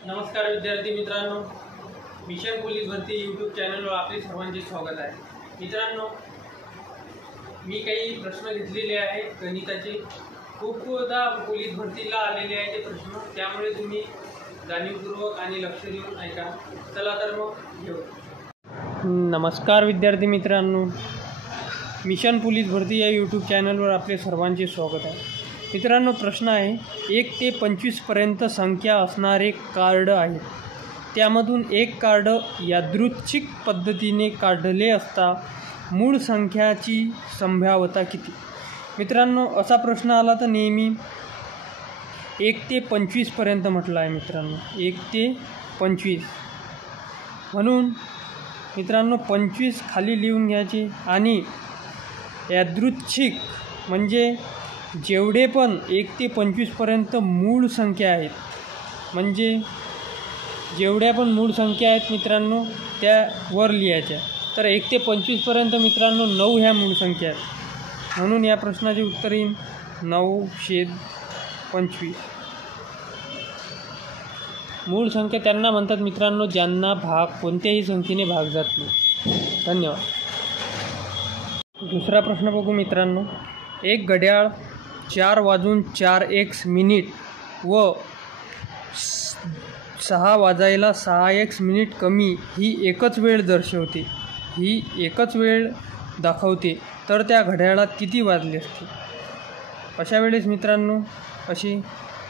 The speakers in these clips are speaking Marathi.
नमस्कार विद्यार्थी मित्रांनो, मिशन पोलीस भरती यूट्यूब चॅनलवर आपले सर्वांचे स्वागत आहे। मित्रांनो, मी काही प्रश्न घेतलेले आहेत गणिताचे। खूपदा पोलीस भरतीला आलेले आहेत ते प्रश्न, त्यामुळे तुम्ही जाणीवपूर्वक आणि लक्ष देऊन ऐका। चला तर मग घेऊ। नमस्कार विद्यार्थी मित्रांनो, मिशन पोलीस भरती या यूट्यूब चॅनलवर आपले सर्वांचे स्वागत आहे। मित्रांनो, प्रश्न आहे 1 ते 25 पर्यंत संख्या असणारे कार्ड आहे, त्यामधून एक कार्ड यादृच्छिक पद्धतीने काढले असता मूळ संख्याची संभाव्यता किती? मित्रांनो, असा प्रश्न आला तर नेहमी 1 ते 25 पर्यंत म्हटलं आहे। मित्रांनो, 1 ते 25 म्हणून मित्रांनो 25 खाली लिहून घ्यायचे आणि यादृच्छिक म्हणजे जेवढे पण 1 ते 25 पर्यंत मूळ संख्या आहेत, म्हणजे जेवढ्या पण मूळ संख्या आहेत मित्रांनो त्या वर लिहायच्या। तर 1 ते 25 पर्यंत मित्रांनो 9 ह्या मूळ संख्या आहेत, म्हणून या प्रश्नाचे उत्तर येईल 9/25। मूळ संख्या त्यांना म्हणतात मित्रांनो ज्यांना भाग कोणत्याही संख्येने भाग जात नाही। धन्यवाद। दुसरा प्रश्न बघू मित्रांनो, एक घड्याळ 4:04 व 6:06 कमी ही एकच वेळ दर्शवते, ही एकच वेळ दाखवते, तर त्या घड्याळात किती वाजले असते? अशा वेळेस मित्रांनो असे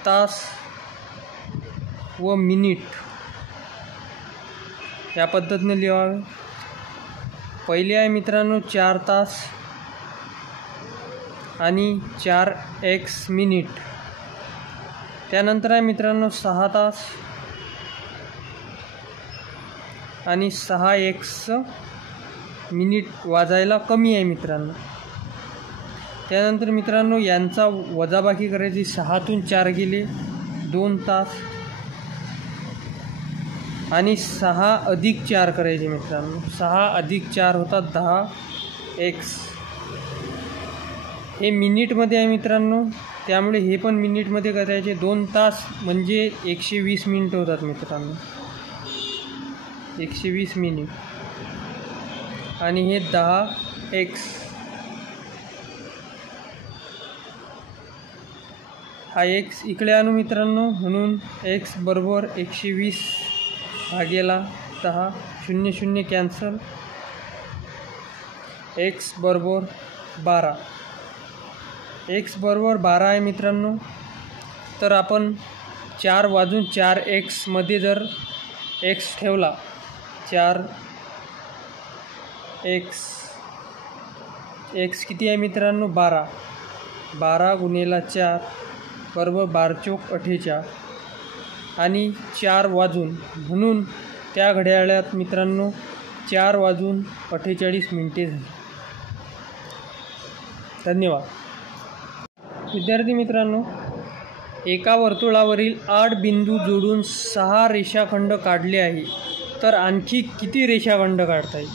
तास व मिनिट या पद्धतीने लिहावे। पहिले आहे मित्रांनो 4 तास आणि 4x मिनिट, त्यानंतर आहे मित्रांनो 6 तास आणि 6x मिनिट वाजायला कमी आहे मित्रांनो। त्यानंतर मित्रांनो यांचा वजाबाकी करायची, 6तून 4 गेले 2 तास आणि 6 अधिक 4 करायचे मित्रांनो, 6 अधिक 4 होतात 10x। हे मिनिटमध्ये आहे मित्रांनो, त्यामुळे हे पण मिनिटमध्ये करायचे। 2 तास म्हणजे 120 मिनिट होतात मित्रांनो, 120 मिनिट आणि हे 10x। हा x इकडे आणू मित्रांनो, म्हणून x बरोबर 120/10, 0 0 कॅन्सल, x बरोबर 12। x बरोबर 12 आहे मित्रांनो, तर आपण 4/4x मध्ये जर x ठेवला, 4x, x किती आहे मित्रांनो 12, 12 × 4 बरोबर 12×4 आणि 4 वाजून, म्हणून त्या घड्याळात मित्रांनो 4:48 झाली। धन्यवाद। विद्यार्थी मित्रांनो, एका वर्तुळावरील 8 बिंदू जोडून 6 रेषाखंड काढले आहे, तर आणखी किती रेषाखंड काढता येईल?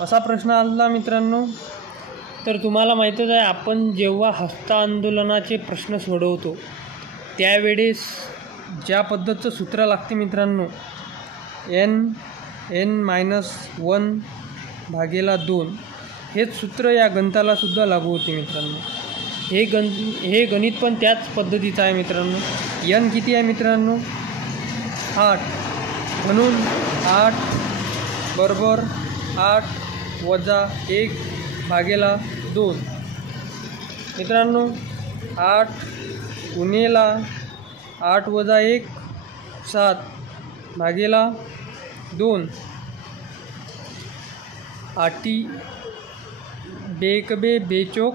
असा प्रश्न आला मित्रांनो। तर तुम्हाला माहीतच आहे, आपण जेव्हा हस्तांदोलनाचे प्रश्न सोडवतो त्यावेळेस ज्या पद्धतीचं सूत्र लागते मित्रांनो, n-1/2 हेच सूत्र या गणिताला सुद्धा लागू होते मित्रांनो। हे गणित पण त्याच पद्धतीचं आहे मित्रांनो। n किती आहे मित्रांनो 8, म्हणून 8 बरोबर 8 - 1/2 मित्रांनो। 8 × 8 - 1 7/2। 8 बेकबे बेचोक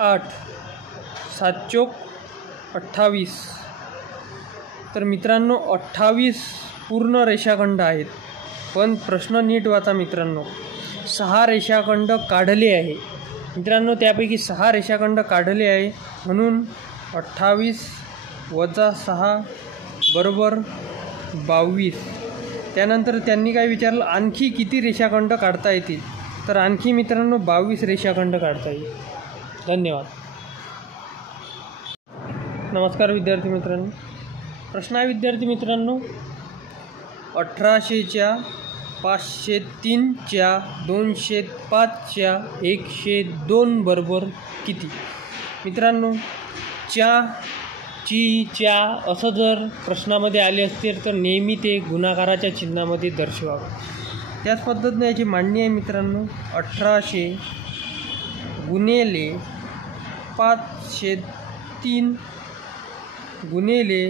8, 7 × 28। तर मित्रांनो 28 पूर्ण रेषाखंड आहेत, पण प्रश्न नीट वाचा मित्रांनो। 6 रेषाखंड काढले आहे मित्रांनो, त्यापैकी 6 रेषाखंड काढले आहे, म्हणून 28 - 6 बरोबर 22। त्यानंतर त्यांनी काय विचारलं, आणखी किती रेषाखंड काढता येतील? तर आणखी मित्रांनो 22 रेषाखंड काढता येईल। धन्यवाद। नमस्कार विद्यार्थी मित्रांनो, प्रश्न आहे विद्यार्थी मित्रांनो, 1800च्या 503च्या 205च्या 102 बरोबर किती? मित्रांनो, च्या असं जर प्रश्नामध्ये आले असते तर नेहमी ते गुणाकाराच्या चिन्हामध्ये दर्शवावं. त्याच पद्धतीने याची मांडणी आहे मित्रांनो. 1800 गुणिले 503 गुणिले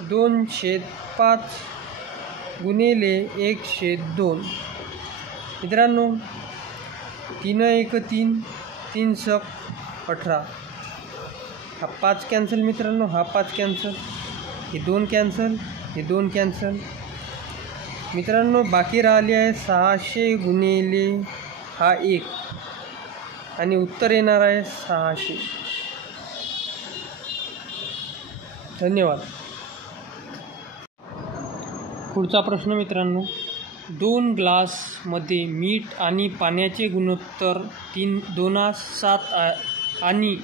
205 गुणिले 102. मित्रांनो, 3 1 3, 3 सक 18. हा 5 कॅन्सल मित्रांनो, हा 5 कॅन्सल, हे 2 कॅन्सल, हे 2 कॅन्सल. मित्रांनो, बाकी राहिले आहे 600 गुणिले हा 1 आणि उत्तर येणार आहे 600. धन्यवाद. पुढचा प्रश्न मित्रांनो, 2 ग्लासमध्ये मीठ आणि पाण्याचे गुणोत्तर 2:7 आणि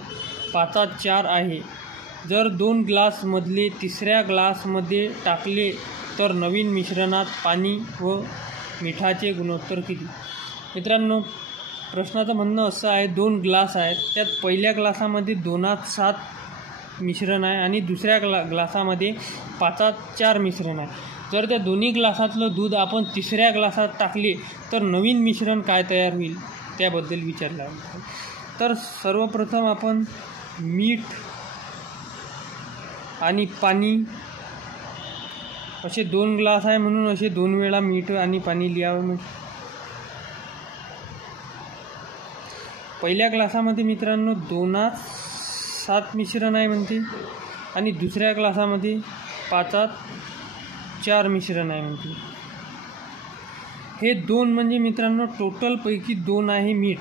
5:4 आहे. जर 2 ग्लासमधले तिसऱ्या ग्लासमध्ये टाकले तर नवीन मिश्रणात पाणी व मिठाचे गुणोत्तर किती? मित्रांनो, प्रश्नाचं म्हणणं असं आहे, 2 ग्लास आहेत, त्यात पहिल्या ग्लासामध्ये 2:7 मिश्रण आहे आणि दुसऱ्या ग्लासामध्ये 5:4 मिश्रण आहे. जर त्या दोन्ही ग्लासातलं दूध आपण तिसऱ्या ग्लासात टाकले तर नवीन मिश्रण काय तयार होईल त्याबद्दल विचारलं आहे. तर सर्वप्रथम आपण मीठ आणि पाणी असे 2 ग्लास आहे म्हणून असे 2 वेळा मीठ आणि पाणी लिहावं. पहिल्या ग्लासामध्ये मित्रांनो 2:7 मिश्रण आहे म्हणते आणि दुसऱ्या ग्लासामध्ये 5:4 मिश्रण आहे म्हणते. हे 2 म्हणजे मित्रांनो टोटलपैकी 2 आहे मीठ.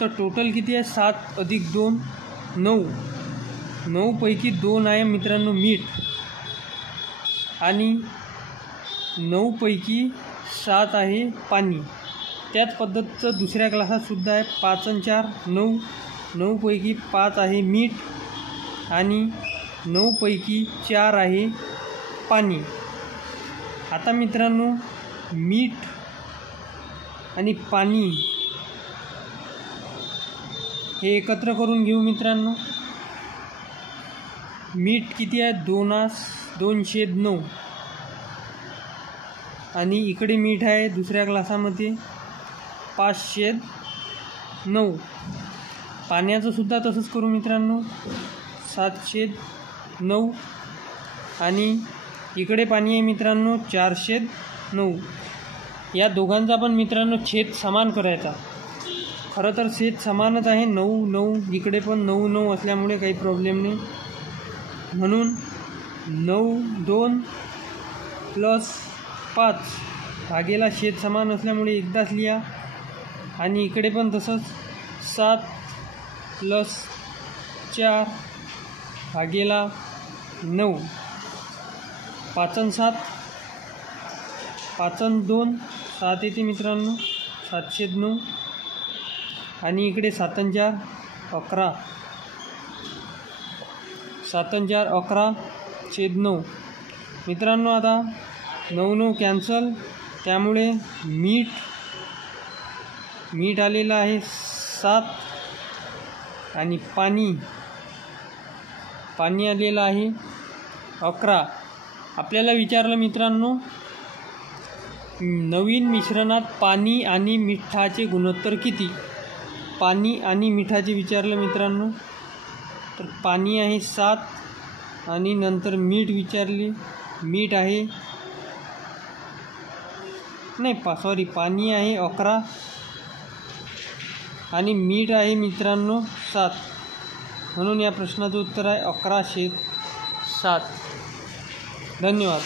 तर टोटल किती आहे? 7 अधिक 2 9. 9 पैकी 2 आहे मित्रांनो मीठ आणि 9 पैकी 7 आहे पाणी. त्याच पद्धतीचं दुसऱ्या ग्लासात सुद्धा आहे. 5 आणि 4 9. 9 पैकी 5 आहे मीठ आणि 9 पैकी 4 आहे पाणी. आता मित्रांनो, मीठ आणि पाणी हे एकत्र करून घेऊ मित्रांनो. मीठ किती आहे? 2:9 आणि इकडे मीठ आहे दुसऱ्या ग्लासामध्ये 5:9. पाण्याचं सुद्धा तसंच करू मित्रांनो, 7:9 आणि इकडे पाणी आहे मित्रांनो 4:9. या दोघांचा पण मित्रांनो छेद समान करायचा. खरं तर छेद समानच आहे, 9 9. इकडे पण 9 9 असल्यामुळे काही प्रॉब्लेम नाही. म्हणून 9 2 प्लस 5 भागेला छेद समान असल्यामुळे एकदाच लिहा. आणि इकडे पण तसंच 7 प्लस 4 भागेला 9. 5 आणि 7, 5 आणि 2 7 येते मित्रांनो, 7:9 आणि इकडे 7 आणि 4 11. 7 आणि 4 11/9. मित्रांनो, आता 9 9 कॅन्सल, त्यामुळे मीठ आलेलं आहे 7 आणि पाणी आलेलं आहे 11. आपल्याला विचारलं मित्रांनो, नवीन मिश्रणात पाणी आणि मिठाचे गुणोत्तर किती? पाणी आणि मिठाचे विचारलं मित्रांनो. तर पाणी आहे 7 आणि नंतर मीठ विचारले. मीठ आहे पाणी आहे 11 आणि मीठ आहे मित्रांनो 7. म्हणून या प्रश्नाचं उत्तर आहे 11/7. धन्यवाद.